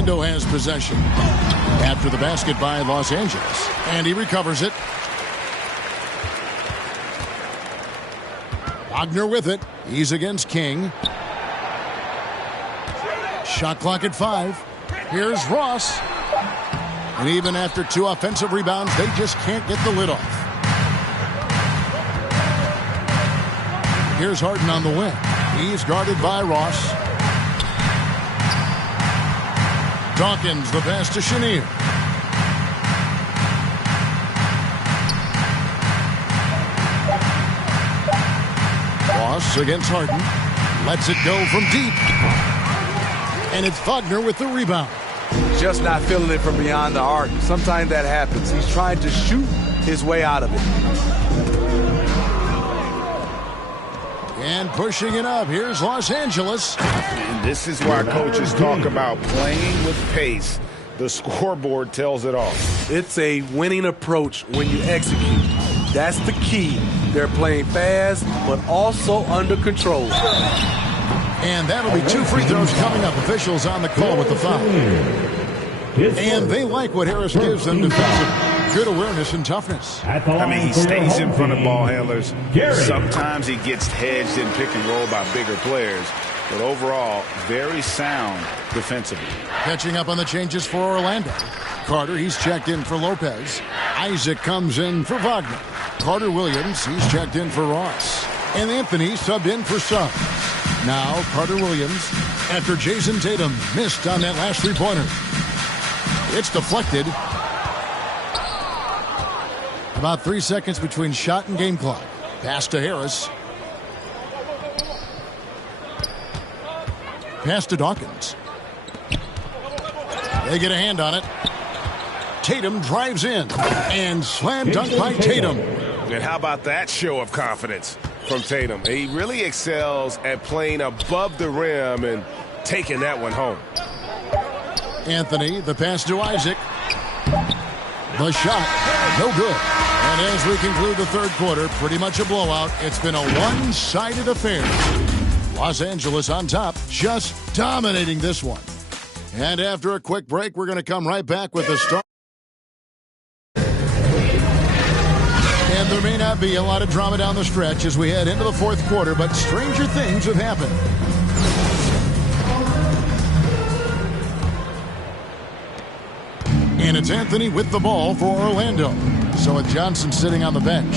Orlando has possession. After the basket by Los Angeles. And he recovers it. Wagner with it. He's against King. Shot clock at 5. Here's Ross. And even after 2 offensive rebounds, they just can't get the lid off. Here's Harden on the wing. He's guarded by Ross. Dawkins, the pass to Chenier. Ross against Harden. Lets it go from deep. And it's Wagner with the rebound. Just not feeling it from beyond the arc. Sometimes that happens. He's trying to shoot his way out of it. And pushing it up. Here's Los Angeles. And this is why coaches talk about playing with pace. The scoreboard tells it all. It's a winning approach when you execute. That's the key. They're playing fast, but also under control. And that'll be 2 free throws coming up. Officials on the call with the foul. And they like what Harris gives them defensively. Good awareness and toughness. I mean, he stays in front of ball handlers. Sometimes he gets hedged in pick and roll by bigger players. But overall, very sound defensively. Catching up on the changes for Orlando. Carter, he's checked in for Lopez. Isaac comes in for Wagner. Carter Williams, he's checked in for Ross. And Anthony subbed in for Suggs. Now Carter Williams after Jason Tatum missed on that last three-pointer. It's deflected. About 3 seconds between shot and game clock. Pass to Harris. Pass to Dawkins. They get a hand on it. Tatum drives in. And slam dunk by Tatum. And how about that show of confidence from Tatum? He really excels at playing above the rim and taking that one home. Anthony, the pass to Isaac. The shot, no good. And as we conclude the third quarter, pretty much a blowout. It's been a one-sided affair. Los Angeles on top, just dominating this one. And after a quick break, we're going to come right back with the start. And there may not be a lot of drama down the stretch as we head into the fourth quarter, but stranger things have happened. And it's Anthony with the ball for Orlando. So with Johnson sitting on the bench,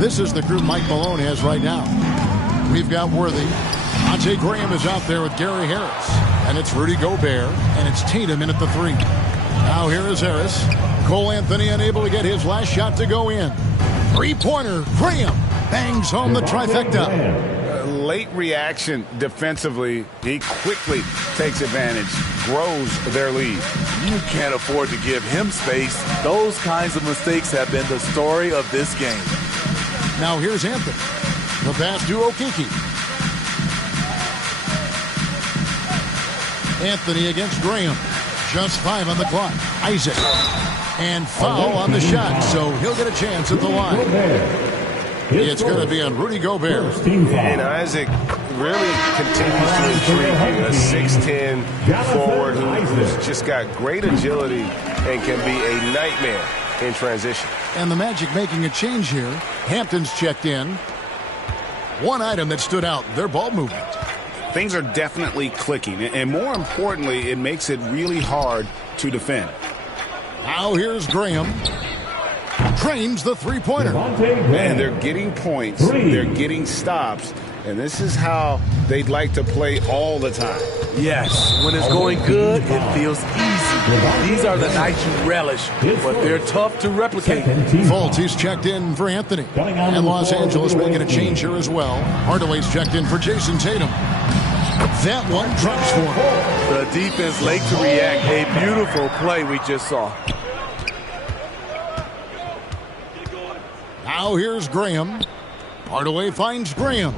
this is the group Mike Malone has right now. We've got Worthy. Monte Graham is out there with Gary Harris. And it's Rudy Gobert. And it's Tatum in at the 3. Now here is Harris. Cole Anthony unable to get his last shot to go in. Three-pointer. Graham bangs home the trifecta. Late reaction defensively. He quickly takes advantage, grows their lead. You can't afford to give him space. Those kinds of mistakes have been the story of this game. Now here's Anthony. The pass to Okeke. Anthony against Graham. Just 5 on the clock. Isaac. And foul on the shot, so he'll get a chance at the line. It's going to be on Rudy Gobert. And Isaac really continues to intrigue you. A 6'10 forward who's just got great agility and can be a nightmare in transition. And the Magic making a change here. Hampton's checked in. One item that stood out, their ball movement. Things are definitely clicking. And more importantly, it makes it really hard to defend. Now here's Graham. Trains the three-pointer. And they're getting points. They're getting stops. And this is how they'd like to play all the time. Yes, when it's going good, it feels easy. These are the nights you relish, but they're tough to replicate. Fultz, he's checked in for Anthony. And Los Angeles making a change here as well. Hardaway's checked in for Jason Tatum. That one drops for him. The defense late to react. A beautiful play we just saw. Now here's Graham. Hardaway finds Graham.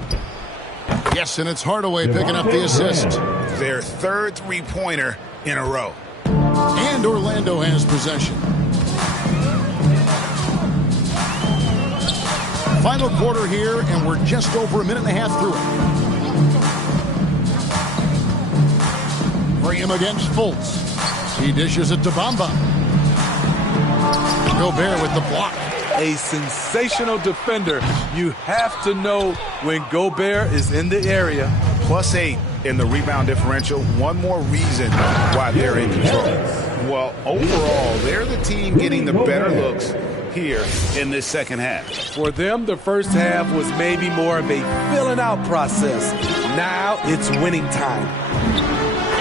Yes, and it's Hardaway picking up the assist. Their third three-pointer in a row. And Orlando has possession. Final quarter here, and we're just over a minute and a half through it. Graham against Fultz. He dishes it to Bamba. Gobert with the block. A sensational defender. You have to know when Gobert is in the area. +8 in the rebound differential. One more reason why they're in control. Well, overall, they're the team getting the better looks here in this second half. For them, the first half was maybe more of a filling out process. Now it's winning time.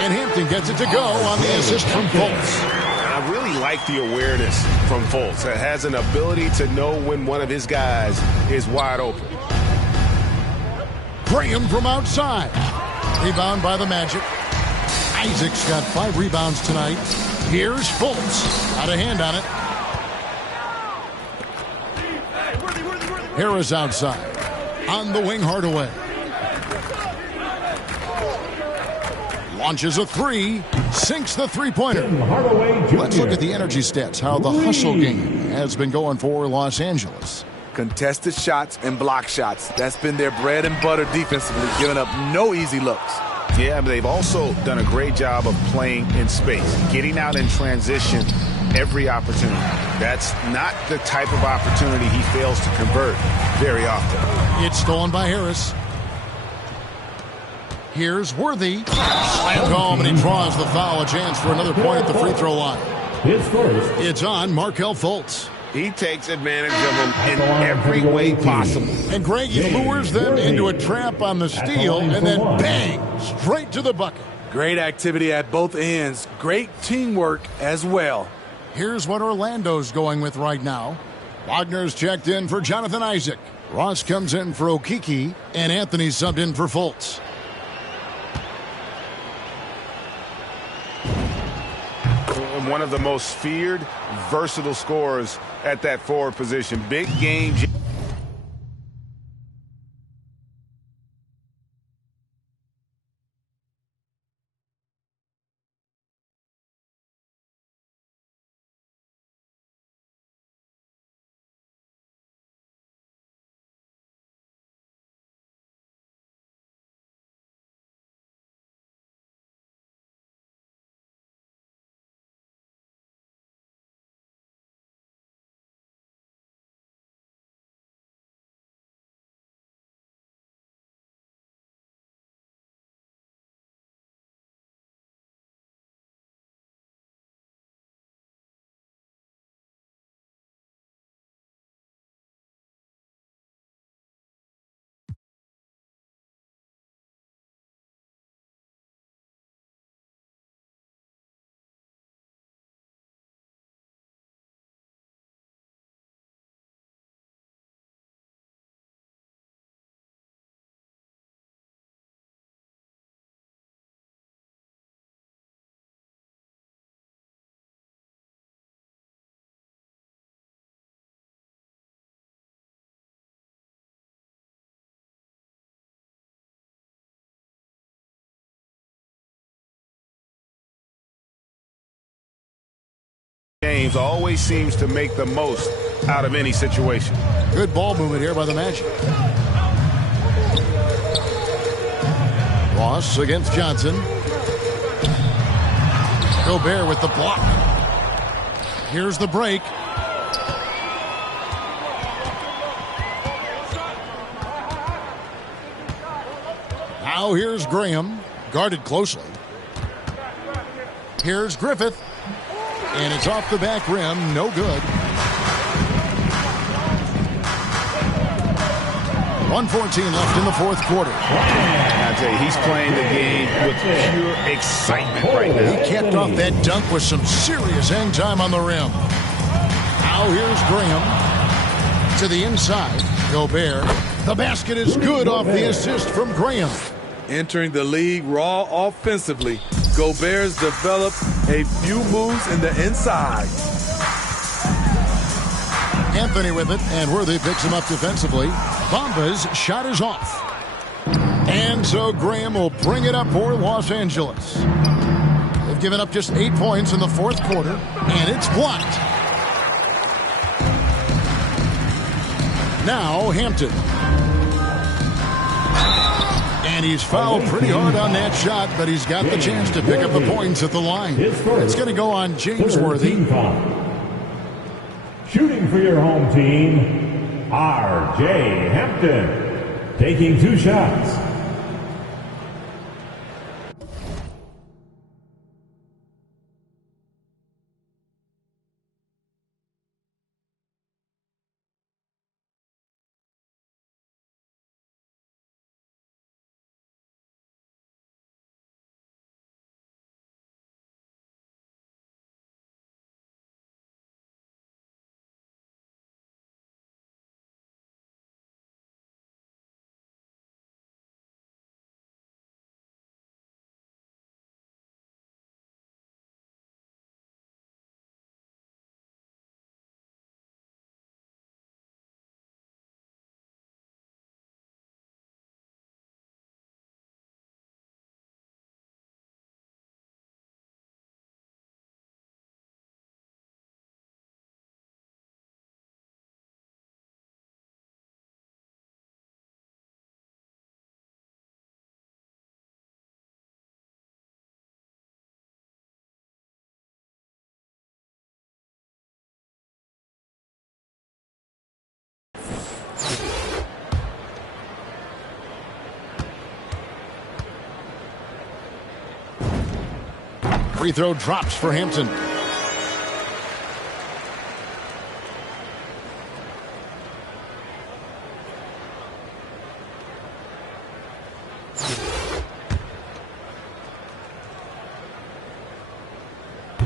And Hampton gets it to go on the assist from Fultz. I really like the awareness from Fultz. It has an ability to know when one of his guys is wide open. Graham from outside. Rebound by the Magic. Isaac's got 5 rebounds tonight. Here's Fultz. Out of hand on it. Harris outside. On the wing, Hardaway. Launches a 3. Sinks the three-pointer. Let's look at the energy stats, how the hustle game has been going for Los Angeles. Contested shots and block shots. That's been their bread and butter defensively, giving up no easy looks. Yeah, but they've also done a great job of playing in space, getting out in transition every opportunity. That's not the type of opportunity he fails to convert very often. It's stolen by Harris. Here's Worthy. Slammed home, and he draws the foul. A chance for another point at the free throw line. It's on Markelle Fultz. He takes advantage of him in every way possible. And Greg, he lures them into a trap on the steal, and then bang, straight to the bucket. Great activity at both ends. Great teamwork as well. Here's what Orlando's going with right now. Wagner's checked in for Jonathan Isaac. Ross comes in for Okeke, and Anthony subbed in for Fultz. One of the most feared, versatile scorers at that forward position. Big game. James always seems to make the most out of any situation. Good ball movement here by the Magic. Ross against Johnson. Gobert with the block. Here's the break. Now here's Graham, guarded closely. Here's Griffith. And it's off the back rim, no good. 1:14 left in the fourth quarter. I tell you, he's playing the game with pure excitement right now. He capped off that dunk with some serious hang time on the rim. Now here's Graham to the inside. Gobert. The basket is good off the assist from Graham. Entering the league raw offensively, Gobert's developed a few moves in the inside. Anthony with it, and Worthy picks him up defensively. Bamba's shot is off. And so Graham will bring it up for Los Angeles. They've given up just 8 points in the fourth quarter, and it's blocked. Now Hampton. And he's fouled pretty hard on that shot, but he's got the chance to pick up the points at the line. It's going to go on James Worthy. Shooting for your home team, R.J. Hampton, taking 2 shots. Free throw drops for Hampton.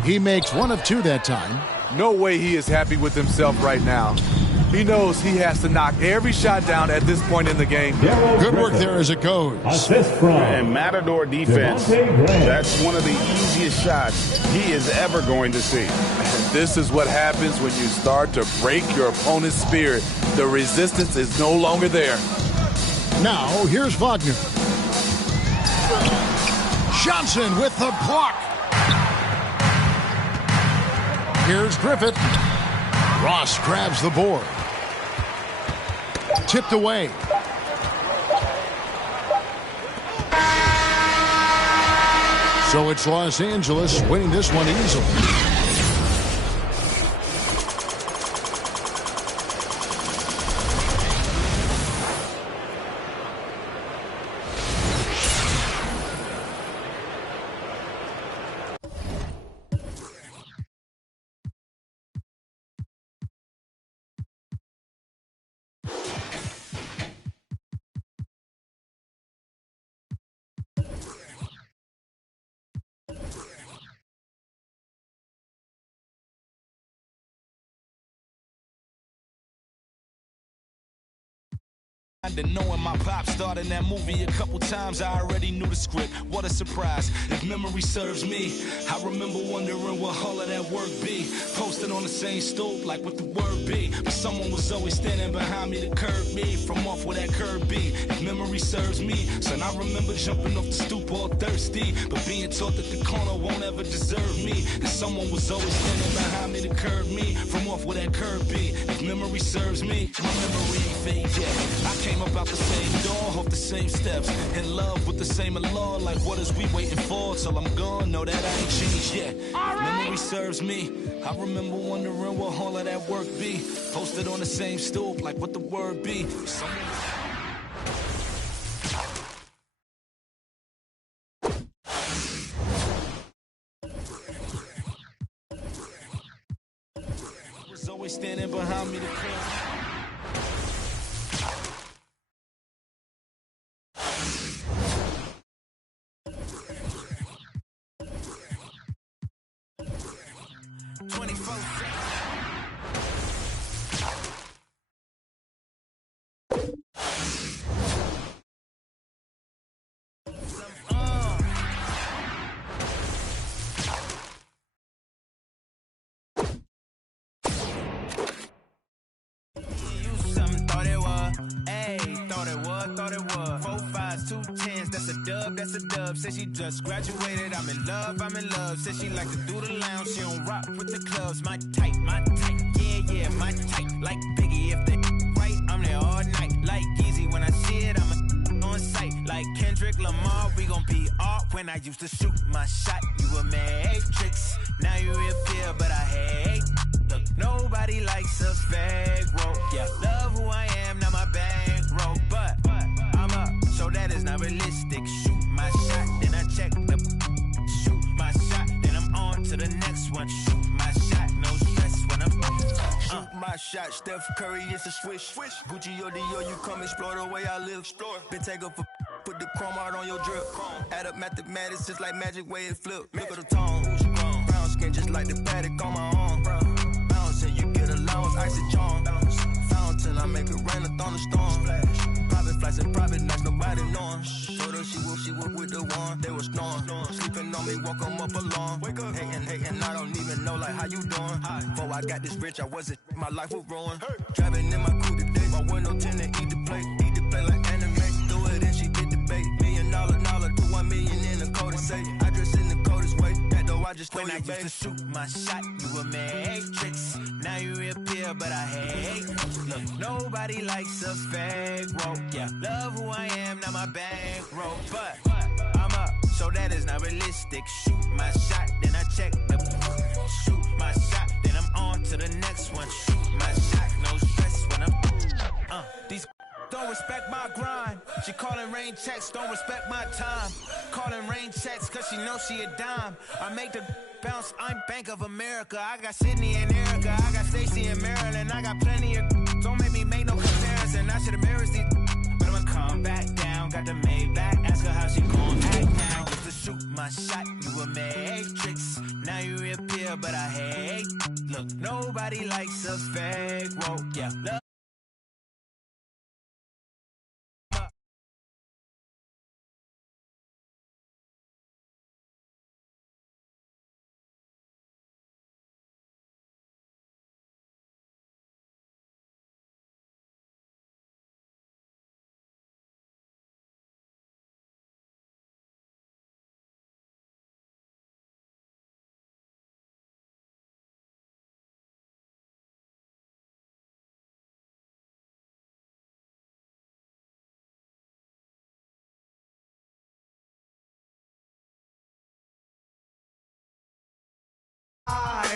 He makes 1 of 2 that time. No way he is happy with himself right now. He knows he has to knock every shot down at this point in the game. Good work there as it goes. Assist from And Matador defense, that's one of the easiest shots he is ever going to see. This is what happens when you start to break your opponent's spirit. The resistance is no longer there. Now, here's Wagner. Johnson with the block. Here's Griffith. Ross grabs the board. Tipped away. So it's Los Angeles winning this one easily. And knowing my pop starred in that movie a couple times, I already knew the script. What a surprise. If memory serves me, I remember wondering what all of that work be. Posted on the same stoop, like what the word be. But someone was always standing behind me to curb me from off where that curb be. If memory serves me, son, I remember jumping off the stoop all thirsty, but being taught that the corner won't ever deserve me. And someone was always standing behind me to curb me from off where that curb be. If memory serves me, my memory ain't fade yet. I came up out the same door, off the same steps, in love with the same law. Like what is we waiting for till I'm gone? No, that I ain't changed yet. Memory serves me. I remember wondering what all of that work be. Posted on the same stoop, like what the word be. Was always standing behind me to curb. Thought it was 4 5s, 2 10s. That's a dub, that's a dub. Said she just graduated. I'm in love. Said she like to do the lounge. She don't rock with the clubs. My type, yeah, my type. Like Biggie, if they right, I'm there all night. Like Easy, when I see it, I'm on sight. Like Kendrick Lamar, we gon' be art. When I used to shoot my shot, you a matrix. Now you reappear, but I hate. Look, nobody likes a fake rope. Yeah, love who I am, not my bankroll. But I'm up, so that is not realistic. Shoot my shot, then I check the. Shoot my shot, then I'm on to the next one. Shoot my shot, no stress when I'm. Shoot my shot, Steph Curry, it's a swish. Gucci or Dior, you come explore the way I live. Been take up for put the chrome out on your drip. Add up mathematics just like magic way it flip. Look at the tone, brown skin just like the paddock on my arm. Bouncing, you get allowance, icy charm. Fountain, I make it rain, a thunderstorm. Private flights and private nights, nobody knowing. Told her she would with the one, they was snoring. Sleeping on me, walk them up along. Hating, I don't even know like how you doing. Before I got this rich, I wasn't, my life was ruined. Driving in my coupe today, my window tint and eat the plate like anime. Do it and she did the bait. $1 million, to 1 million in the code to say. I dress in the coldest way, that though I just throw When I you used to shoot my shot, you a matrix. Now you reappear, but I hate. Look, nobody likes a fake rope. Yeah, love who I am, not my bankroll. But I'm up, so that is not realistic. Shoot my shot, then I check the. Shoot my shot, then I'm on to the next one. Shoot my shot, no stress when I'm. These don't respect my grind. She calling rain checks, don't respect my time. Calling rain checks, cause she knows she a dime. I make the bounce, I'm Bank of America. I got Sydney and Erica, I got Stacy and Maryland. I got plenty of, don't make me make no comparison. I should embarrass these, but I'ma come back down. Got the Maybach, ask her how she gon' act now. Used to shoot my shot, you a matrix. Now you reappear, but I hate. Look, nobody likes a fake rope. Yeah, love.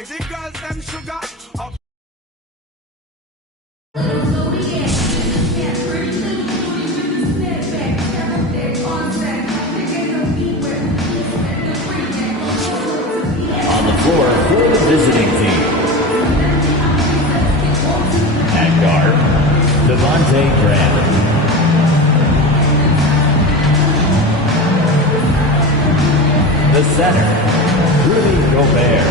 The girls them sugar up. On the floor for the visiting team. At guard, Devontae Graham. The center, Rudy Gobert.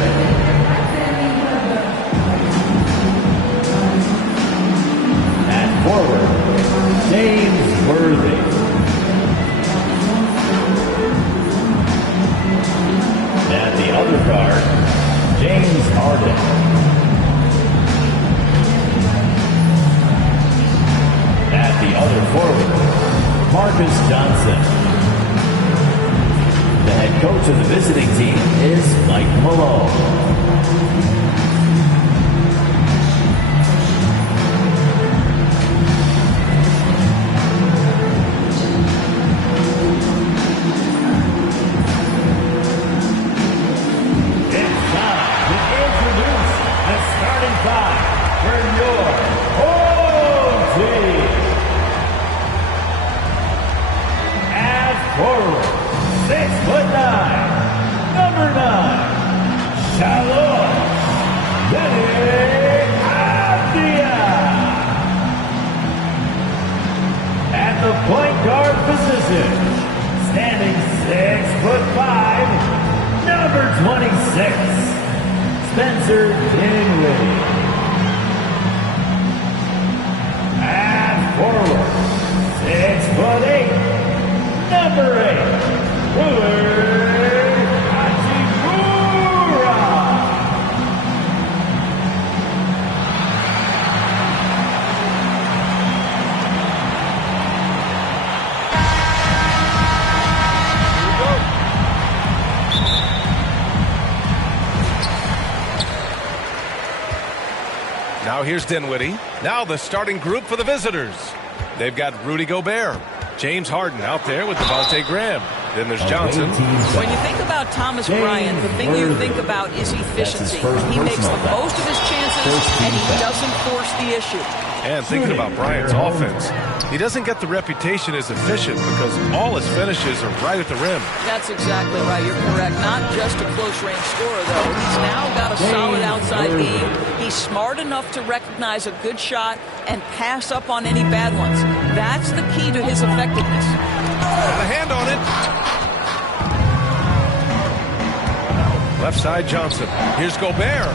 At forward, James Worthy. At the other guard, James Harden. At the other forward, Marcus Johnson. The head coach of the visiting team is Mike Malone. Now here's Dinwiddie. Now the starting group for the visitors. They've got Rudy Gobert, James Harden out there with Devontae Graham. Then there's Johnson. When you think about Thomas Bryant, the thing you think about is efficiency. He makes the most of his chances, and he doesn't force the issue. And thinking about Bryant's offense, he doesn't get the reputation as efficient because all his finishes are right at the rim. That's exactly right. You're correct. Not just a close-range scorer, though. He's now got a solid outside game. He's smart enough to recognize a good shot and pass up on any bad ones. That's the key to his effectiveness. And a hand on it. Left side, Johnson. Here's Gobert.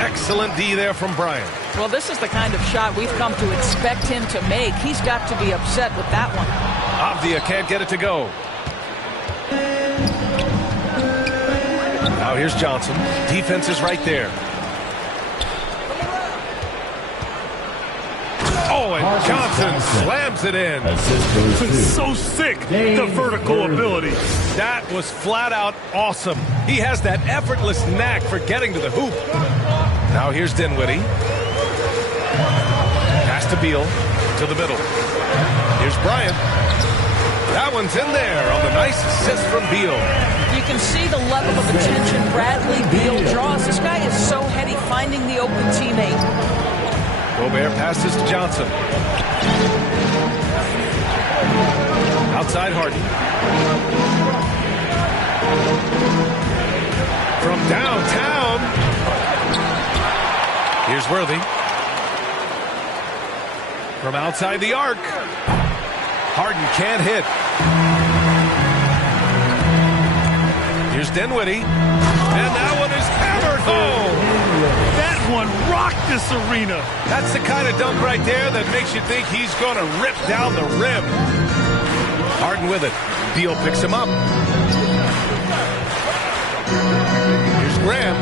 Excellent D there from Bryant. Well, this is the kind of shot we've come to expect him to make. He's got to be upset with that one. Avdia can't get it to go. Now here's Johnson. Defense is right there. Oh, and Johnson slams it in. So sick, the vertical ability. That was flat out awesome. He has that effortless knack for getting to the hoop. Now here's Dinwiddie. Pass to Beal to the middle. Here's Bryant. That one's in there on the nice assist from Beal. You can see the level of attention Bradley Beal draws. This guy is so heady finding the open teammate. Gobert passes to Johnson. Outside Harden. From downtown. Here's Worthy. From outside the arc. Harden can't hit. Here's Dinwiddie. And that one is hammered home. That one rocked this arena. That's the kind of dunk right there that makes you think he's going to rip down the rim. Harden with it. Beal picks him up. Here's Graham.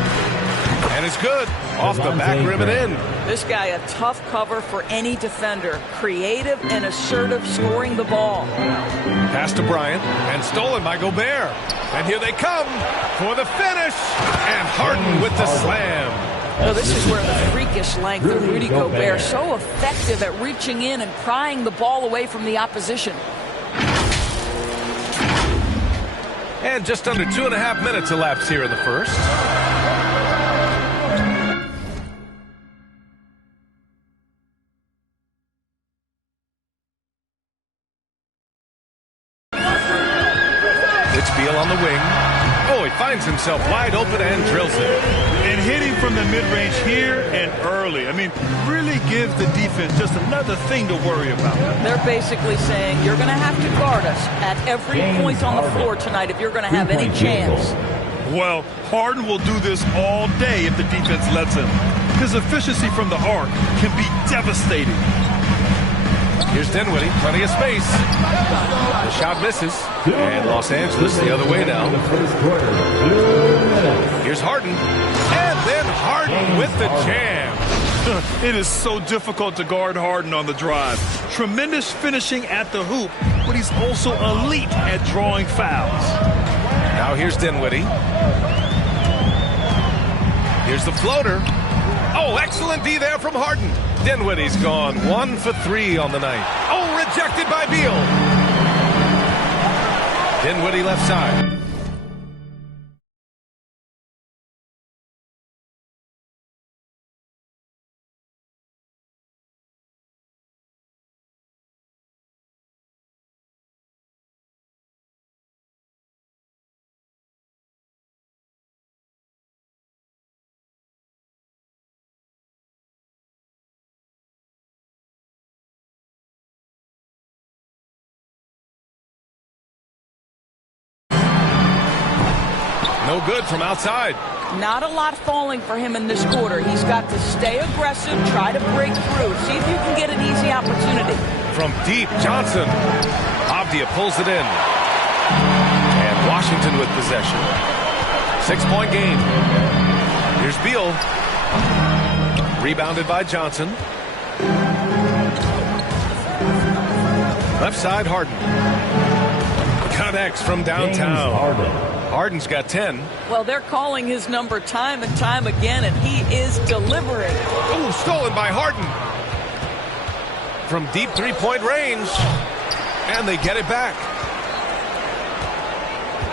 And it's good. Off the back rim and in. This guy a tough cover for any defender. Creative and assertive scoring the ball. Pass to Bryant. And stolen by Gobert. And here they come for the finish. And Harden with the slam. Well, this is where the freakish length of Rudy Gobert, so effective at reaching in and prying the ball away from the opposition. And just under 2.5 minutes elapsed here in the first. It's Beal on the wing. Oh, he finds himself wide open and drills it. And hitting from the mid-range here and early. I mean, really gives the defense just another thing to worry about. They're basically saying you're going to have to guard us at every point on the floor tonight if you're going to have any chance. Well, Harden will do this all day if the defense lets him. His efficiency from the arc can be devastating. Here's Dinwiddie, plenty of space. The shot misses. And Los Angeles the other way now. Here's Harden. And then Harden with the jam. It is so difficult to guard Harden on the drive. Tremendous finishing at the hoop, but he's also elite at drawing fouls. Now here's Dinwiddie. Here's the floater. Oh, excellent D there from Harden. Dinwiddie's gone 1 for 3 on the night. Oh, rejected by Beal. Dinwiddie left side. No good from outside. Not a lot falling for him in this quarter. He's got to stay aggressive, try to break through, see if you can get an easy opportunity. From deep, Johnson. Avdia pulls it in. And Washington with possession. 6-point game. Here's Beal. Rebounded by Johnson. Left side, Harden. Connects from downtown. Harden's got 10. Well, they're calling his number time and time again, and he is delivering. Ooh, stolen by Harden. From deep three-point range. And they get it back.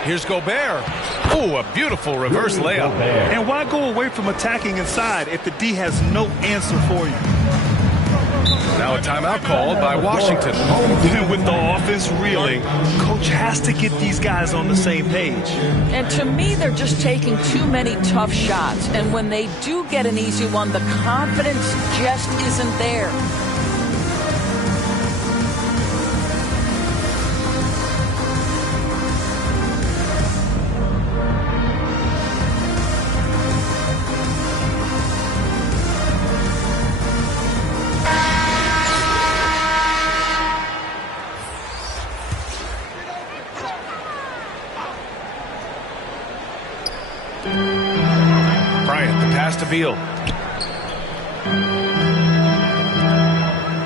Here's Gobert. Oh, a beautiful reverse layup. And why go away from attacking inside if the D has no answer for you? Now a timeout called by Washington. And with the offense reeling, coach has to get these guys on the same page. And to me, they're just taking too many tough shots. And when they do get an easy one, the confidence just isn't there. Bryant, the pass to Beal.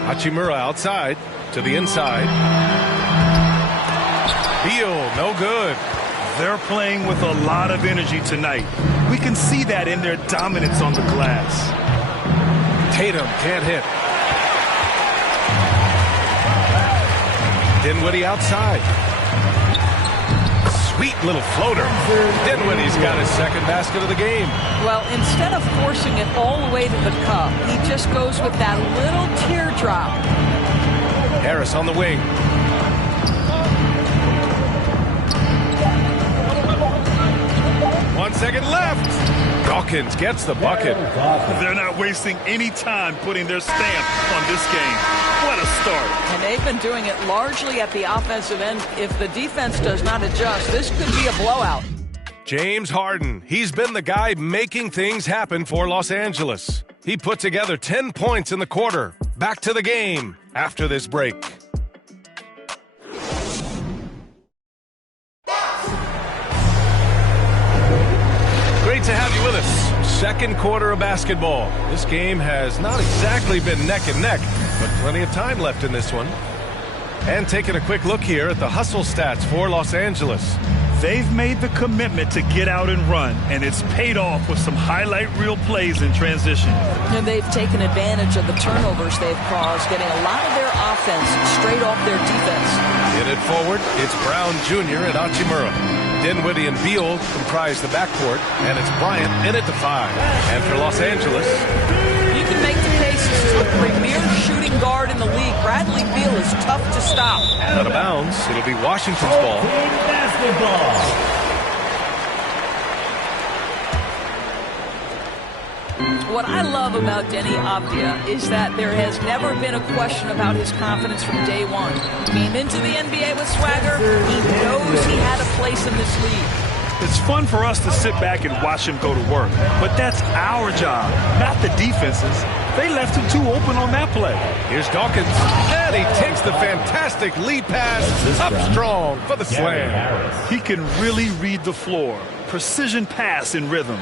Hachimura outside to the inside. Beal, no good. They're playing with a lot of energy tonight. We can see that in their dominance on the glass. Tatum can't hit. Dinwiddie outside. Sweet little floater. Dinwiddie's got his second basket of the game. Well, instead of forcing it all the way to the cup, he just goes with that little teardrop. Harris on the wing. One second left. Dawkins gets the bucket. They're not wasting any time putting their stamp on this game. What a start. And they've been doing it largely at the offensive end. If the defense does not adjust, this could be a blowout. James Harden. He's been the guy making things happen for Los Angeles. He put together 10 points in the quarter. Back to the game after this break. Great to have you with us. Second quarter of basketball. This game has not exactly been neck and neck, but plenty of time left in this one. And taking a quick look here at the hustle stats for Los Angeles. They've made the commitment to get out and run, and it's paid off with some highlight reel plays in transition. And they've taken advantage of the turnovers they've caused, getting a lot of their offense straight off their defense. In it forward, it's Brown Jr. and Hachimura. Dinwiddie and Beal comprise the backcourt, and it's Bryant in at the 5. And for Los Angeles, you can make the case this is the premier shooting guard in the league. Bradley Beal is tough to stop. Out of bounds, it'll be Washington's ball. What I love about Deni Avdija is that there has never been a question about his confidence from day one. Came into the NBA with swagger. He knows he had a place in this league. It's fun for us to sit back and watch him go to work, but that's our job, not the defense's. They left him too open on that play. Here's Dawkins, and he takes the fantastic lead pass up strong for the slam. He can really read the floor. Precision pass in rhythm.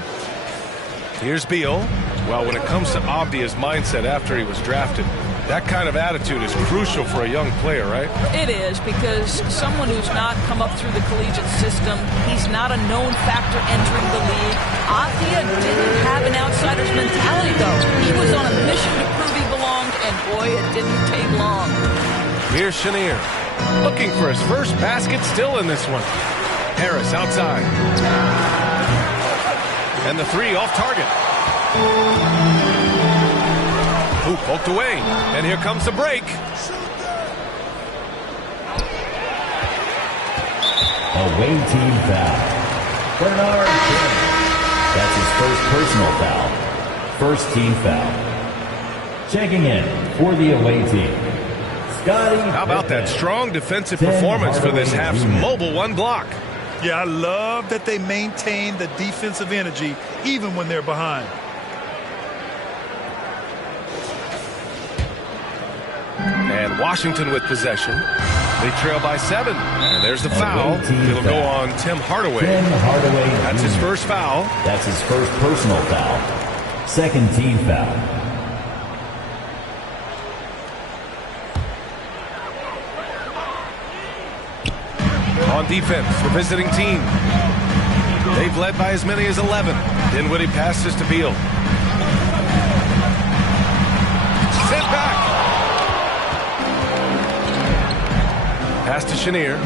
Here's Beal. Well, when it comes to Avdija's mindset after he was drafted, that kind of attitude is crucial for a young player, right? It is, because someone who's not come up through the collegiate system, he's not a known factor entering the league. Avdija didn't have an outsider's mentality, though. He was on a mission to prove he belonged, and boy, it didn't take long. Here's Chenier, looking for his first basket still in this one. Harris outside. And the 3 off target. Hoop poked away, and here comes the break. Away team foul. Bernard King. That's his first personal foul. First team foul. Checking in for the away team, Scotty. How about that strong defensive performance for this half's mobile 1 block? Yeah, I love that they maintain the defensive energy even when they're behind. And Washington with possession. They trail by 7. And there's the foul. It'll go on Tim Hardaway. That's his first foul. That's his first personal foul. Second team foul. On defense, the visiting team. They've led by as many as 11. Dinwiddie passes to Beal. Sent back. Pass to Chenier.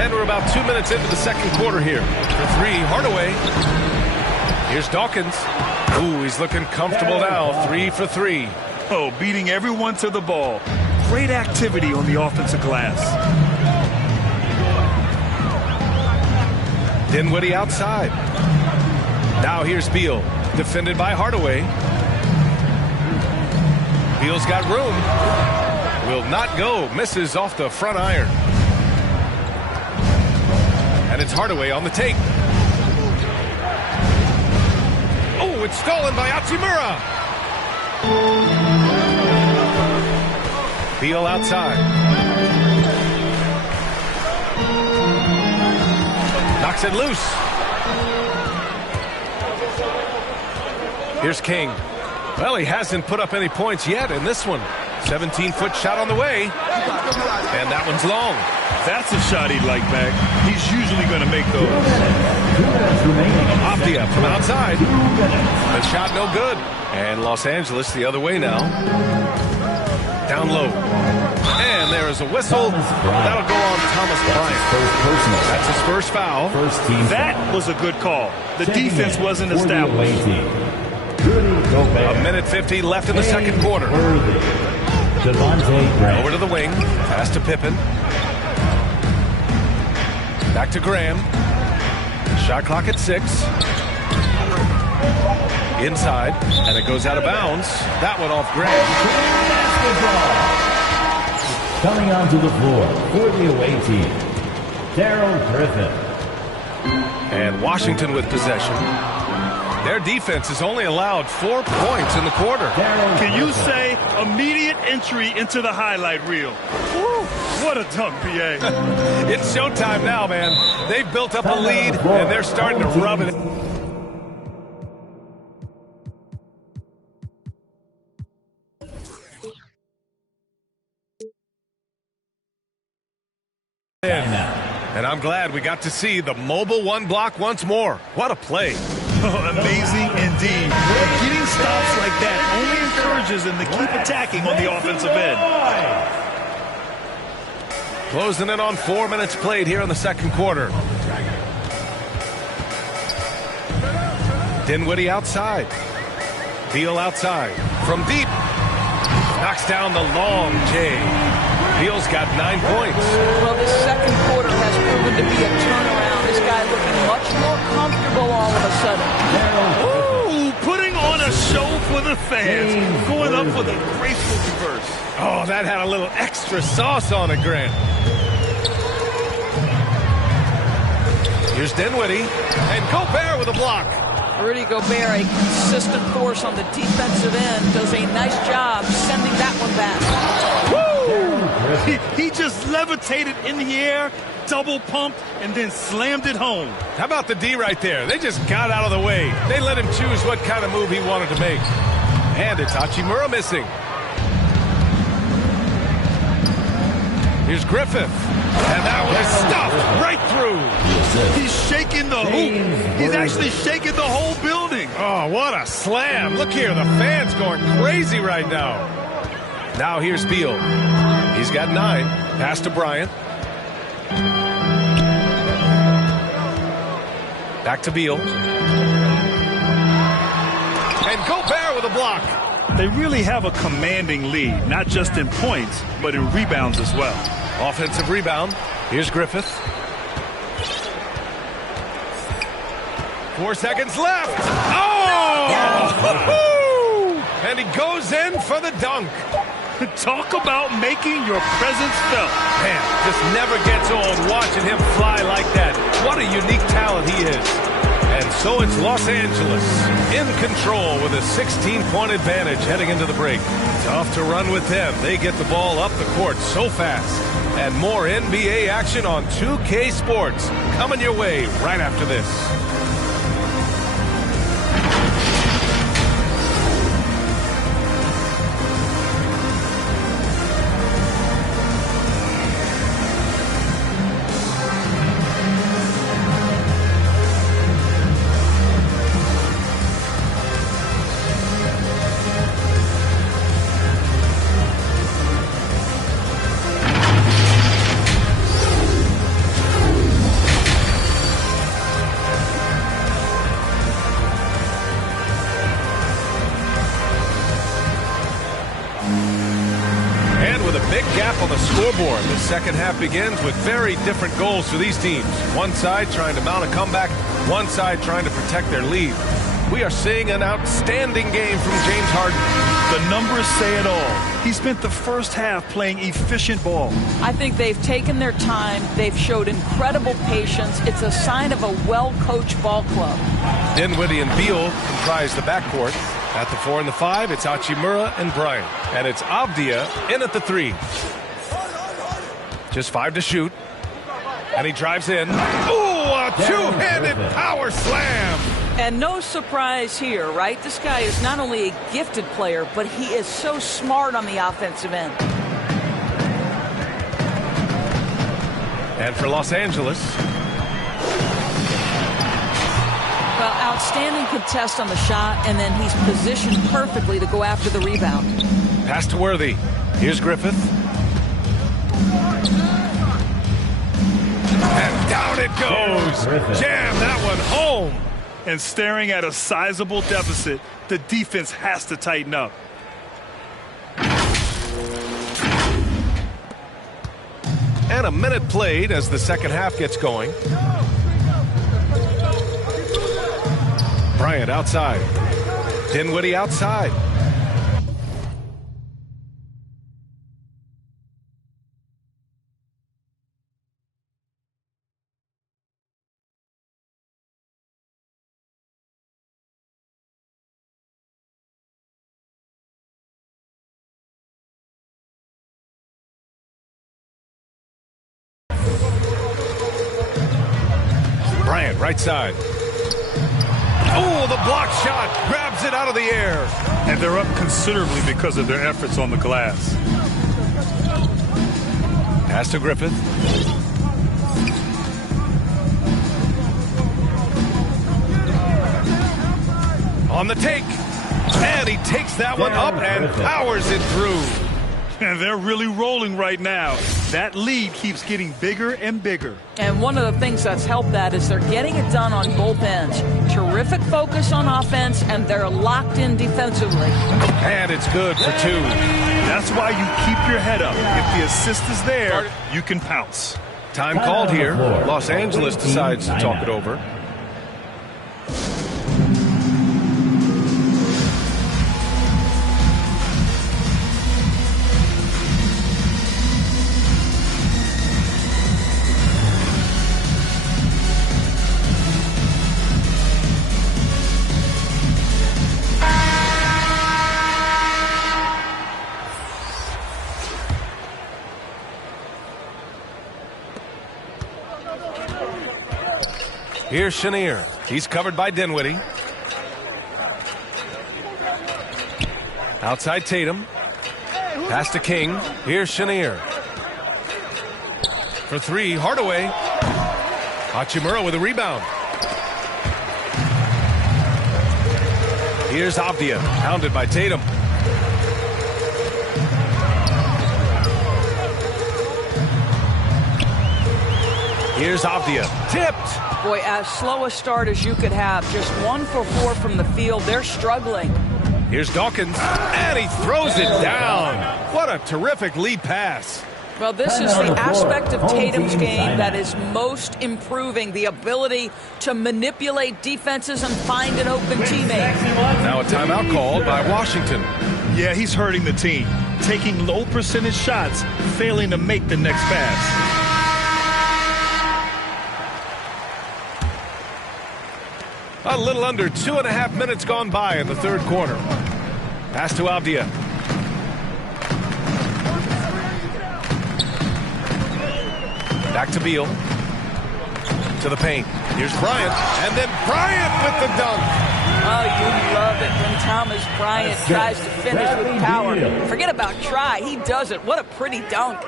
And we're about 2 minutes into the second quarter here. For three, Hardaway. Here's Dawkins. Ooh, he's looking comfortable now. 3 for 3. Oh, beating everyone to the ball. Great activity on the offensive glass. Dinwiddie outside. Now here's Beal. Defended by Hardaway. Beal's got room. Will not go. Misses off the front iron. And it's Hardaway on the take. Oh, it's stolen by Hachimura. Beal outside. Knocks it loose. Here's King. Well, he hasn't put up any points yet in this one. 17-foot shot on the way. And that one's long. That's a shot he'd like back. He's usually going to make those. Optia from outside. The shot no good. And Los Angeles the other way now. Down low. And there is a whistle. That'll go on Thomas Bryant. That's his first foul. That was a good call. The defense wasn't established. A minute 50 left in the second quarter. Over to the wing. Pass to Pippen. Back to Graham. Shot clock at 6. Inside. And it goes out of bounds. That one off Graham. Coming onto the floor for the away team, Darrell Griffin. And Washington with possession. Their defense has only allowed 4 points in the quarter. Can you say immediate entry into the highlight reel? Woo, what a dunk, PA. It's showtime now, man. They've built up a lead, and they're starting to rub it. And I'm glad we got to see the mobile one block once more. What a play. Oh, amazing indeed. Getting stops like that only encourages them to keep attacking on the offensive end. Closing in on 4 minutes played here in the second quarter. Dinwiddie outside. Beal outside. From deep. Knocks down the long J. Beal's got 9 points. Well, this second quarter has proven to be a turnaround. This guy looking much more comfortable all of a sudden. Ooh, putting on a show for the fans. Going up for the graceful reverse. Oh, that had a little extra sauce on it, Grant. Here's Dinwiddie. And Gobert with a block. Rudy Gobert, a consistent force on the defensive end, does a nice job sending that one back. Woo! He just levitated in the air, double pumped, and then slammed it home. How about the D right there? They just got out of the way. They let him choose what kind of move he wanted to make. And it's Hachimura missing. Here's Griffith. And that one is stuffed right through. He's shaking the hoop. He's actually shaking the whole building. Oh, what a slam. Look here, the fans going crazy right now. Now here's Beal. He's got 9. Pass to Bryant. Back to Beal. And Gobert with a block. They really have a commanding lead, not just in points, but in rebounds as well. Offensive rebound. Here's Griffith. 4 seconds left. Oh! And he goes in for the dunk. Talk about making your presence felt. Man, just never gets old watching him fly like that. What a unique talent he is. And so it's Los Angeles in control with a 16-point advantage heading into the break. Tough to run with them. They get the ball up the court so fast. And more NBA action on 2K Sports coming your way right after this. gap on the scoreboard. The second half begins with very different goals for these teams. One side trying to mount a comeback, one side trying to protect their lead. We are seeing an outstanding game from James Harden. The numbers say it all. He spent the first half playing efficient ball. I think they've taken their time. They've showed incredible patience. It's a sign of a well-coached ball club. Dinwiddie and Beal comprise the backcourt. At the 4 and the 5, it's Hachimura and Bryant. And it's Avdia in at the 3. Just 5 to shoot. And he drives in. Ooh, a two-handed power slam. And no surprise here, right? This guy is not only a gifted player, but he is so smart on the offensive end. And for Los Angeles. Well, outstanding contest on the shot, and then he's positioned perfectly to go after the rebound. Pass to Worthy. Here's Griffith. And down it goes. Jam that one home. And staring at a sizable deficit, the defense has to tighten up. And a minute played as the second half gets going. Bryant outside. Dinwiddie outside. Bryant right side. Oh, the block shot grabs it out of the air. And they're up considerably because of their efforts on the glass. Pass to Griffith. On the take. And he takes that one up and powers it through. And they're really rolling right now. That lead keeps getting bigger and bigger. And one of the things that's helped that is they're getting it done on both ends. Terrific focus on offense, and they're locked in defensively. And it's good for 2. That's why you keep your head up. If the assist is there, you can pounce. Time called here. Los Angeles decides to talk it over. Here's Chenier. He's covered by Dinwiddie. Outside Tatum. Pass to King. Here's Chenier. For 3, Hardaway. Hachimura with a rebound. Here's Avdia, hounded by Tatum. Here's Avdia, tipped. Boy, as slow a start as you could have. Just 1 for 4 from the field. They're struggling. Here's Dawkins, and he throws it down. What a terrific lead pass. Well, this is the aspect of Tatum's game that is most improving, the ability to manipulate defenses and find an open teammate. Now a timeout called by Washington. Yeah, he's hurting the team. Taking low percentage shots, failing to make the next pass. A little under 2.5 minutes gone by in the third quarter. Pass to Avdia. Back to Beal. To the paint. Here's Bryant. And then Bryant with the dunk. Oh, you love it when Thomas Bryant tries to finish with power. Forget about try. He does it. What a pretty dunk.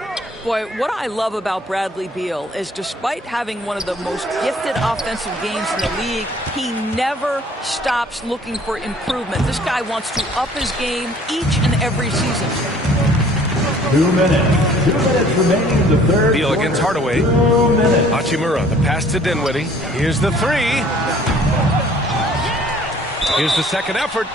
Boy, what I love about Bradley Beal is despite having one of the most gifted offensive games in the league, he never stops looking for improvement. This guy wants to up his game each and every season. 2 minutes. 2 minutes remaining in the third. Beal against Hardaway. 2 minutes. Hachimura, the pass to Dinwiddie. Here's the 3. Here's the second effort.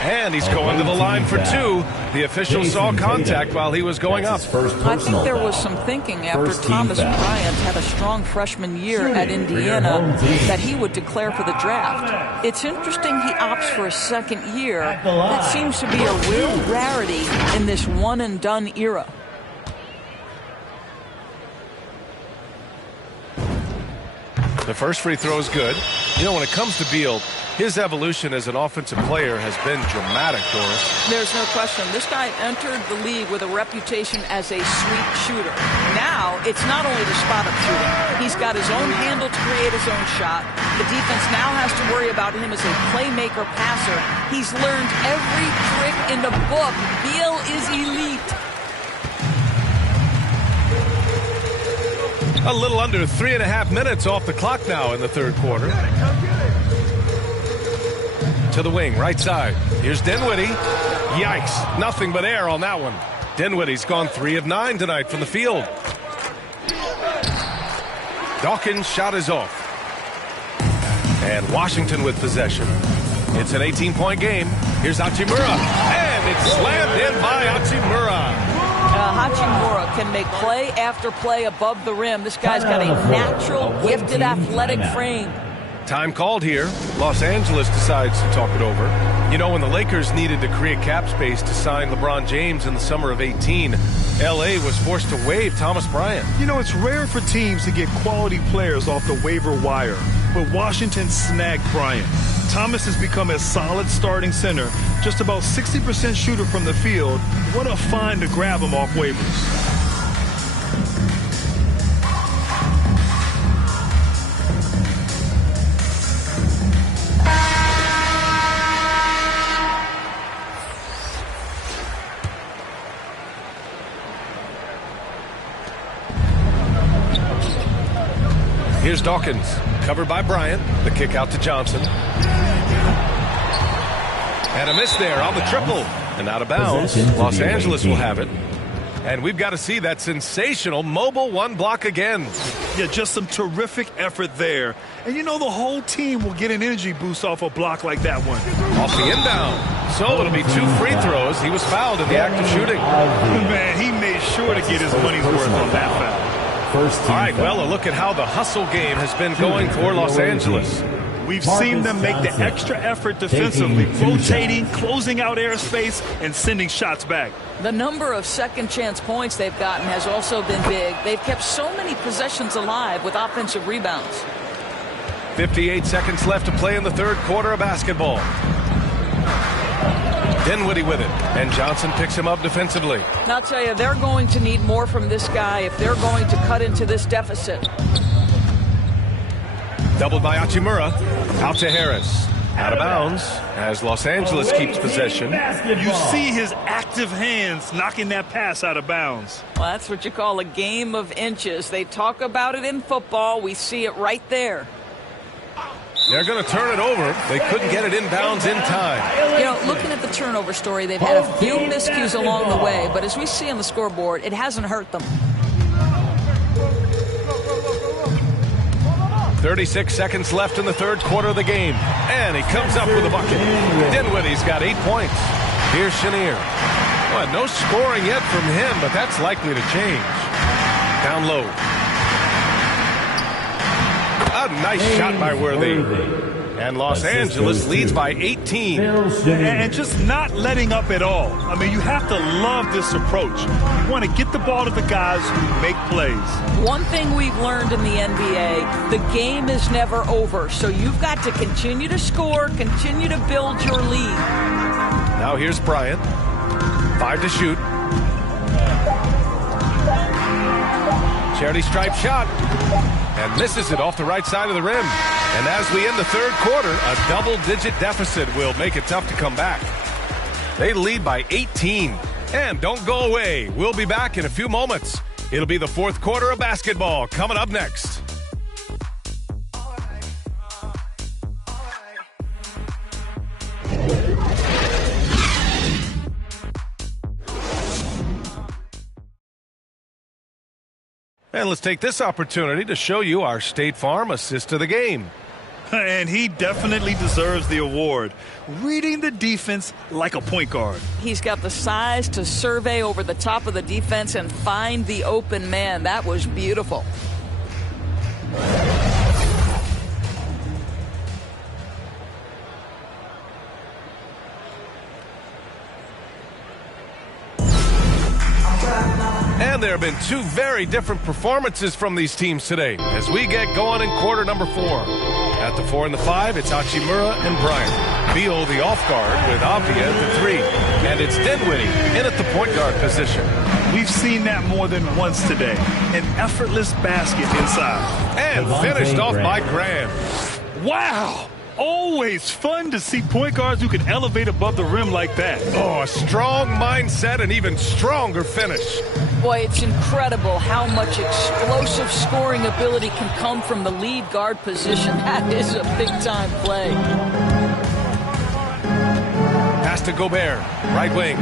And he's going to the line for two. The official saw contact while he was going up. I think there was some thinking after Thomas Bryant had a strong freshman year at Indiana that he would declare for the draft. It's interesting he opts for a second year. That seems to be a real rarity in this one-and-done era. The first free throw is good. You know, when it comes to Beal, his evolution as an offensive player has been dramatic, Doris. There's no question. This guy entered the league with a reputation as a sweet shooter. Now, it's not only the spot-up shooting. He's got his own handle to create his own shot. The defense now has to worry about him as a playmaker passer. He's learned every trick in the book. Beal is elite. A little under 3.5 minutes off the clock now in the third quarter. To the wing, right side. Here's Dinwiddie. Yikes, nothing but air on that one. Dinwiddie's gone 3 of 9 tonight from the field. Dawkins' shot is off. And Washington with possession. It's an 18-point game. Here's Hachimura. And it's slammed in by Hachimura. Hachimura can make play after play above the rim. This guy's got a natural, gifted, athletic frame. Time called here. Los Angeles decides to talk it over. You know, when the Lakers needed to create cap space to sign LeBron James in the summer of 18, L.A. was forced to waive Thomas Bryant. You know, it's rare for teams to get quality players off the waiver wire, but Washington snagged Bryant. Thomas has become a solid starting center, just about 60% shooter from the field. What a find to grab him off waivers. Here's Dawkins, covered by Bryant. The kick out to Johnson. And a miss there on the triple. And out of bounds. Los Angeles will have it. And we've got to see that sensational mobile one block again. Yeah, just some terrific effort there. And you know the whole team will get an energy boost off a block like that one. Off the inbound. So it'll be 2 free throws. He was fouled in the act of shooting. Man, he made sure to get his money's worth on that foul. All right, well, a look at how the hustle game has been going for Los Angeles. We've seen them make the extra effort defensively, rotating, closing out airspace, and sending shots back. The number of second chance points they've gotten has also been big. They've kept so many possessions alive with offensive rebounds. 58 seconds left to play in the third quarter of basketball. Dinwiddie with it, and Johnson picks him up defensively. And I'll tell you, they're going to need more from this guy if they're going to cut into this deficit. Doubled by Hachimura. Out to Harris. Out of bounds as Los Angeles keeps possession. You see his active hands knocking that pass out of bounds. Well, that's what you call a game of inches. They talk about it in football. We see it right there. They're going to turn it over. They couldn't get it inbounds in time. You know, looking at the turnover story, they've had a few miscues along the way, but as we see on the scoreboard, it hasn't hurt them. 36 seconds left in the third quarter of the game. And he comes up with a bucket. Dinwiddie's got 8 points. Here's Chenier. Well, no scoring yet from him, but that's likely to change. Down low. A nice shot by Worthy. And Los Angeles leads by 18. And just not letting up at all. I mean, you have to love this approach. You want to get the ball to the guys who make plays. One thing we've learned in the NBA, the game is never over. So you've got to continue to score, continue to build your lead. Now here's Bryant. 5 to shoot. Charity stripe shot. And misses it off the right side of the rim. And as we end the third quarter, a double-digit deficit will make it tough to come back. They lead by 18. And don't go away. We'll be back in a few moments. It'll be the fourth quarter of basketball coming up next. And let's take this opportunity to show you our State Farm assist to the game. And he definitely deserves the award. Reading the defense like a point guard. He's got the size to survey over the top of the defense and find the open man. That was beautiful. And there have been two very different performances from these teams today as we get going in quarter number 4. At the 4 and the 5, it's Hachimura and Bryant. Beal the off guard with Avdia at the 3. And it's Dinwiddie in at the point guard position. We've seen that more than once today. An effortless basket inside. And finished off by Graham. Wow! Always fun to see point guards who can elevate above the rim like that. Oh, a strong mindset and even stronger finish. Boy, it's incredible how much explosive scoring ability can come from the lead guard position. That is a big-time play. Pass to Gobert, right wing.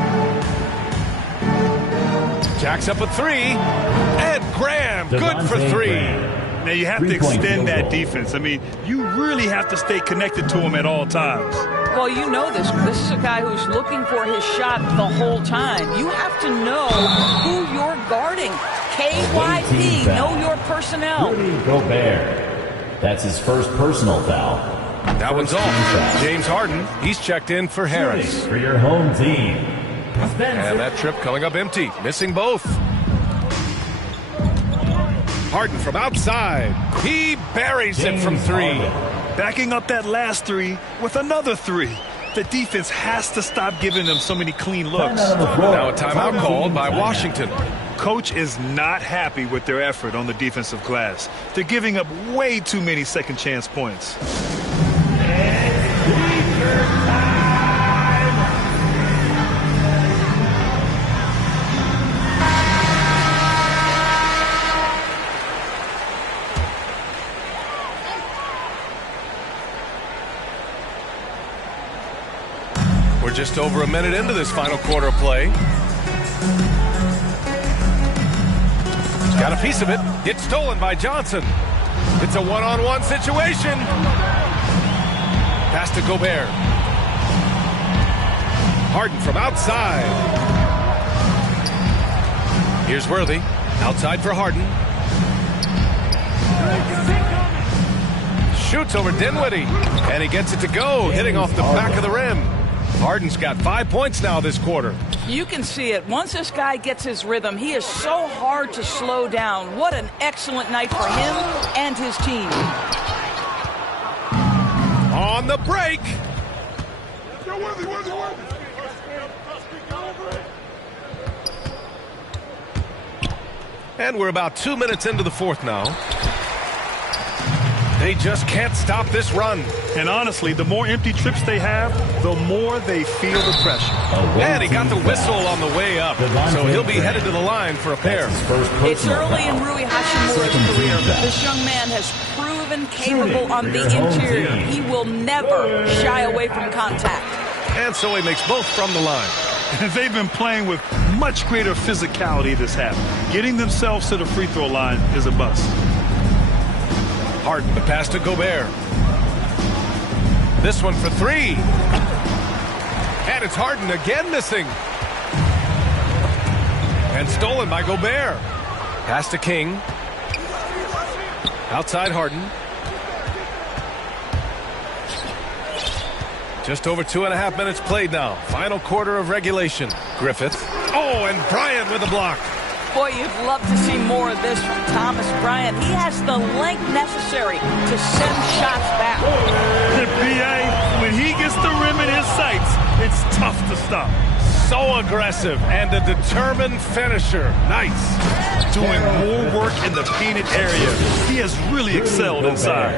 Jacks up a 3, and Graham, good for 3. Now, you have to extend that defense. I mean, you really have to stay connected to him at all times. Well, you know this. This is a guy who's looking for his shot the whole time. You have to know who you're guarding. KYP, know your personnel. Rudy Gobert. That's his first personal foul. That one's off. James Harden, he's checked in for Harris. For your home team. And that trip coming up empty, missing both. Harden from outside. He buries it from 3. Backing up that last 3 with another 3. The defense has to stop giving them so many clean looks. Now a timeout called by Washington. Coach is not happy with their effort on the defensive glass. They're giving up way too many second chance points. We're just over a minute into this final quarter of play. Got a piece of it. It's stolen by Johnson. It's a one-on-one situation. Pass to Gobert. Harden from outside. Here's Worthy. Outside for Harden. Shoots over Dinwiddie. And he gets it to go, hitting off the back of the rim. Harden's got 5 points now this quarter. You can see it. Once this guy gets his rhythm, he is so hard to slow down. What an excellent night for him and his team. On the break. And we're about 2 minutes into the fourth now. They just can't stop this run. And honestly, the more empty trips they have, the more they feel the pressure. And he got the whistle on the way up, so he'll be headed to the line for a pair. It's early in Rui Hachimura's career, but this young man has proven capable on the interior. He will never shy away from contact. And so he makes both from the line. They've been playing with much greater physicality this half. Getting themselves to the free throw line is a bust. Harden, the pass to Gobert. This one for 3. And it's Harden again missing. And stolen by Gobert. Pass to King. Outside Harden. Just over 2.5 minutes played now. Final quarter of regulation. Griffith. Oh, and Bryant with a block. Boy, you'd love to see more of this from Thomas Bryant. He has the length necessary to send shots back. The PA, when he gets the rim in his sights, it's tough to stop. So aggressive and a determined finisher. Nice. Doing more work in the painted area. He has really excelled inside.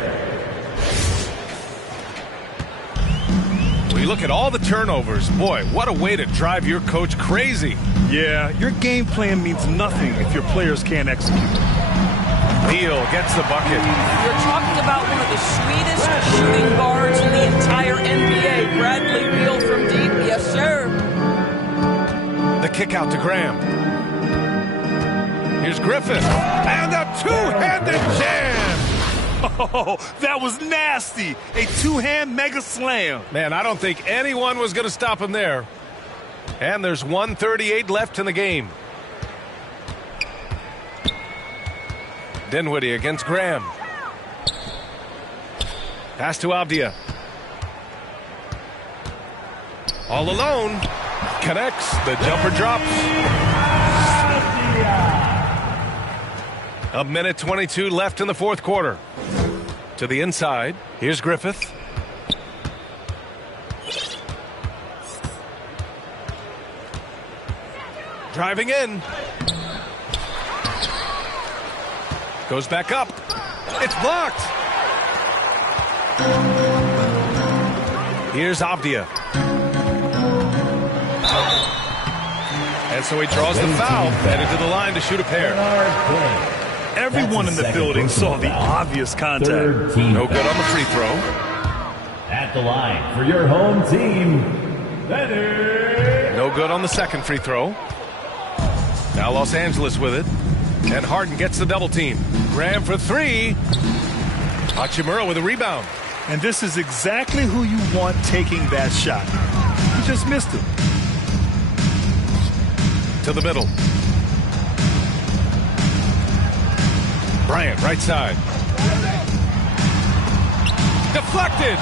We look at all the turnovers. Boy, what a way to drive your coach crazy. Yeah, your game plan means nothing if your players can't execute. Beal gets the bucket. You're talking about one of the sweetest shooting guards in the entire NBA. Bradley Beal from deep. Yes, sir. The kick out to Graham. Here's Griffith. And a two-handed jam. Oh, that was nasty. A two-hand mega slam. Man, I don't think anyone was going to stop him there. And there's 1:38 left in the game. Dinwiddie against Graham. Pass to Avdia. All alone. Connects. The jumper drops. 1:22 left in the fourth quarter. To the inside. Here's Griffith. Driving in. Goes back up. It's blocked. Here's Avdia. And so he draws the foul, headed to the line to shoot a pair. Everyone in the building saw the obvious contact. No good on the free throw. At the line for your home team, Leonard. No good on the second free throw. Now Los Angeles with it. And Harden gets the double team. Graham for three. Hachimura with a rebound. And this is exactly who you want taking that shot. He just missed it. To the middle. Bryant, right side. Deflected.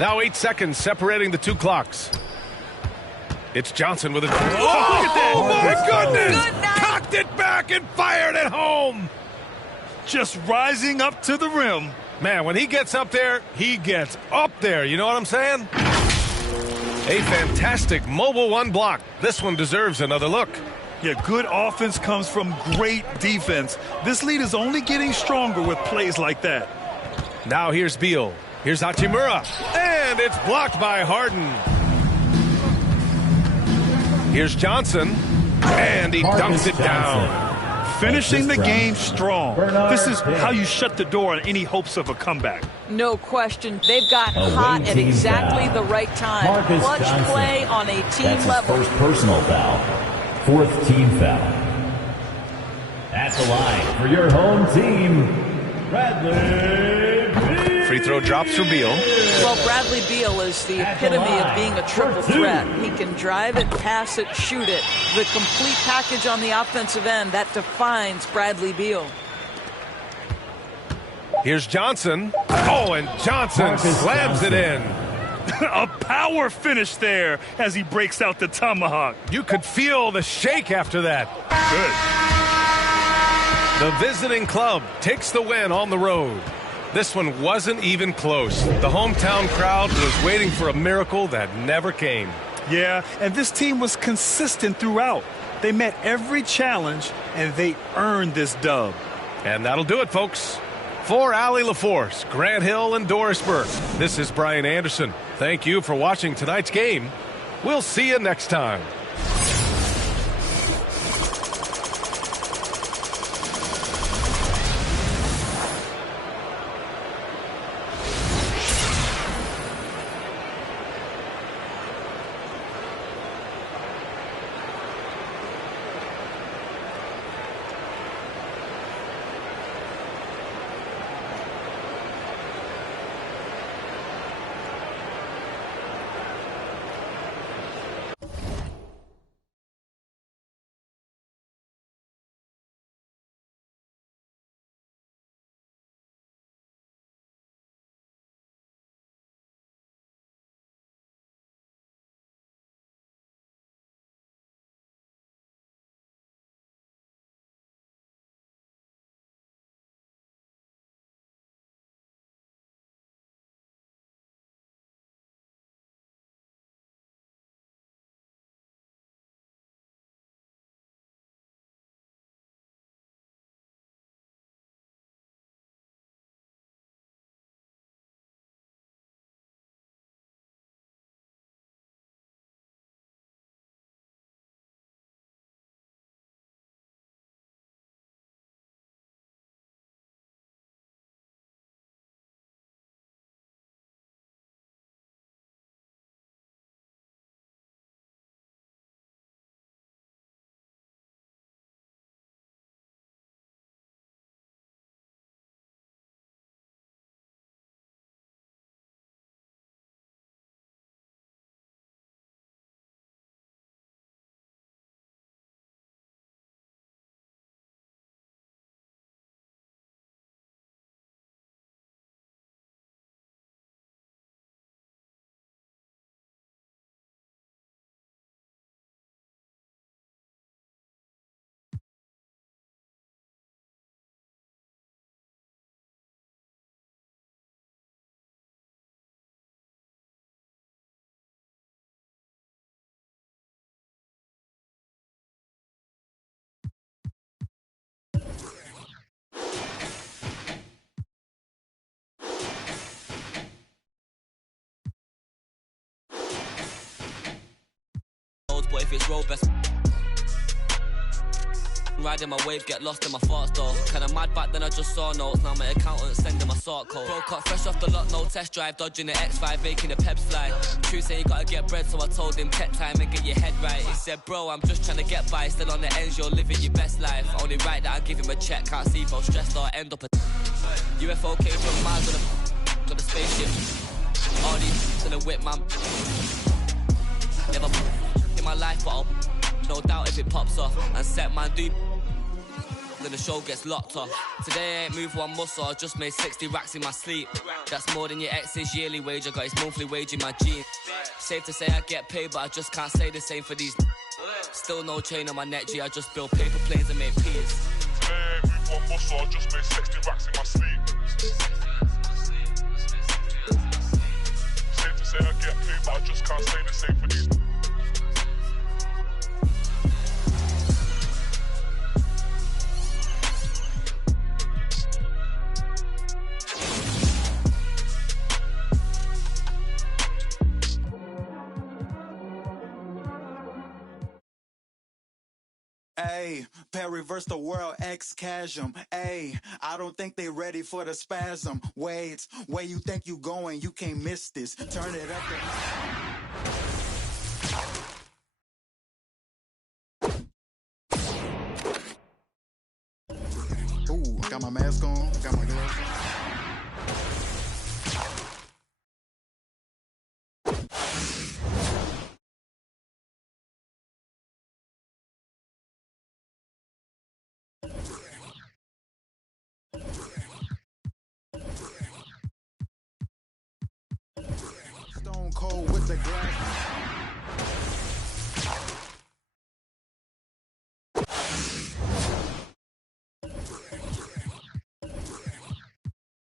Now 8 seconds separating the two clocks. It's Johnson with a... Oh, look at that! Oh, my goodness! Cocked it back and fired it home! Just rising up to the rim. Man, when he gets up there, he gets up there. You know what I'm saying? A fantastic mobile one block. This one deserves another look. Yeah, good offense comes from great defense. This lead is only getting stronger with plays like that. Now here's Beal. Here's Hachimura. And it's blocked by Harden. Here's Johnson. And he dunks it down. Finishing the game strong. This is how you shut the door on any hopes of a comeback. No question. They've gotten hot at exactly the right time. Clutch play on a team level. First personal foul. Fourth team foul. At the line for your home team, Bradley Beal. Free throw drops for Beal. Well, Bradley Beal is the epitome of being a triple threat. He can drive it, pass it, shoot it. The complete package on the offensive end, that defines Bradley Beal. Here's Johnson. Oh, and Johnson slams it in. A power finish there as he breaks out the tomahawk. You could feel the shake after that. Good. The visiting club takes the win on the road. This one wasn't even close. The hometown crowd was waiting for a miracle that never came. Yeah, and this team was consistent throughout. They met every challenge, and they earned this dub. And that'll do it, folks. For Allie LaForce, Grant Hill, and Doris Burke, this is Brian Anderson. Thank you for watching tonight's game. We'll see you next time. But if it's road best, riding my wave, get lost in my thoughts though. Kinda mad back then I just saw notes. Now my accountant sending my sort code. Broke up fresh off the lot, no test drive. Dodging the X5, making the peps fly. True say you gotta get bread, so I told him take time and get your head right. He said, bro, I'm just trying to get by. Still on the ends, you're living your best life. Only right that I give him a check. Can't see if I'm stressed or end up a UFO came from Mars on a spaceship. All these in a whip, man. Never in my life, but I'll no doubt if it pops off. And set man do, then the show gets locked off. Today I ain't moved one muscle, I just made 60 racks in my sleep. That's more than your ex's yearly wage, I got his monthly wage in my jeans. Safe to say I get paid, but I just can't say the same for these. Still no chain on my neck, G, I just build paper planes and make peas. Today I ain't moved one muscle, I just made 60 racks in my sleep. Safe to say I get paid, but I just can't say the same for these. Ayy, reverse the world, X-Chasm. Ayy, I don't think they ready for the spasm. Wait, where you think you going? You can't miss this. Turn it up. Ooh, I got my mask on, got my gloves on. Stone cold with the glass.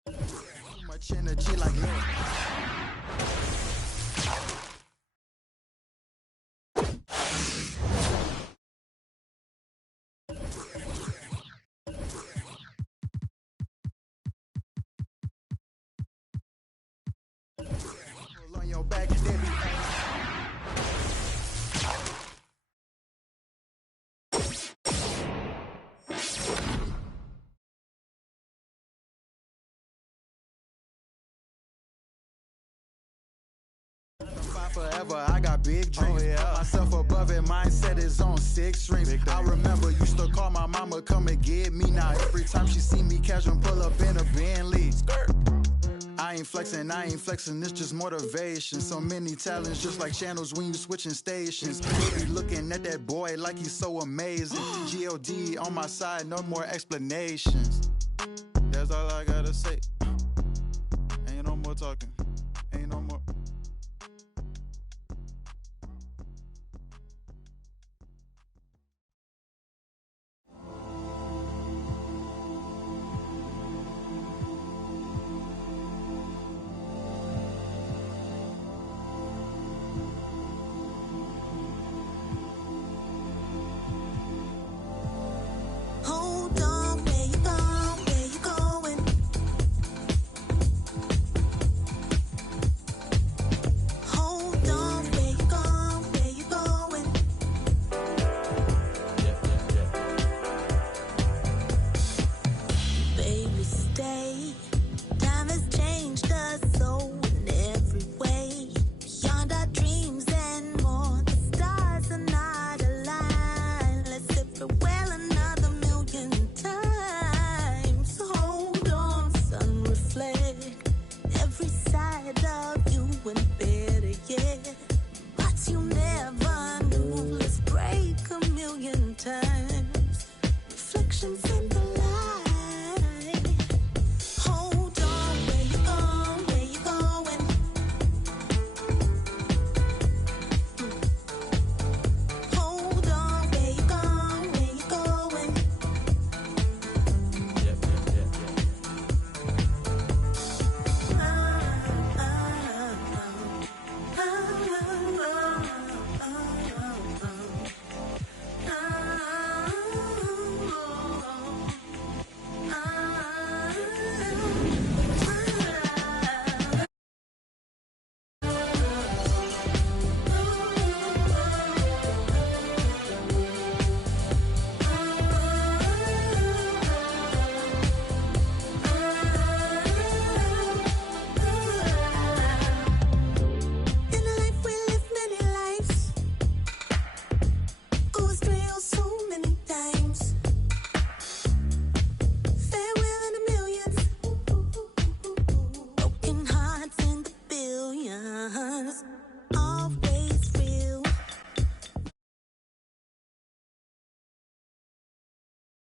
Too much energy like me. On your back, they be forever, I got big dreams. Myself above it, mindset is on 6 strings. I remember used to call my mama, come and get me. Now every time she see me casual, pull up in a Bentley. I ain't flexing, it's just motivation. So many talents, just like channels when you switching stations. They be looking at that boy like he's so amazing. G.O.D. on my side, no more explanations. That's all I gotta say. Ain't no more talking, ain't no more. Hold on, where you going? Where you going? Hold on, where you going? Where you going? Baby, stay. Time has changed us so in every way. Beyond our dreams and more, the stars are not aligned. Let's say farewell another million times. Hold on, sun, reflect every side of you and baby.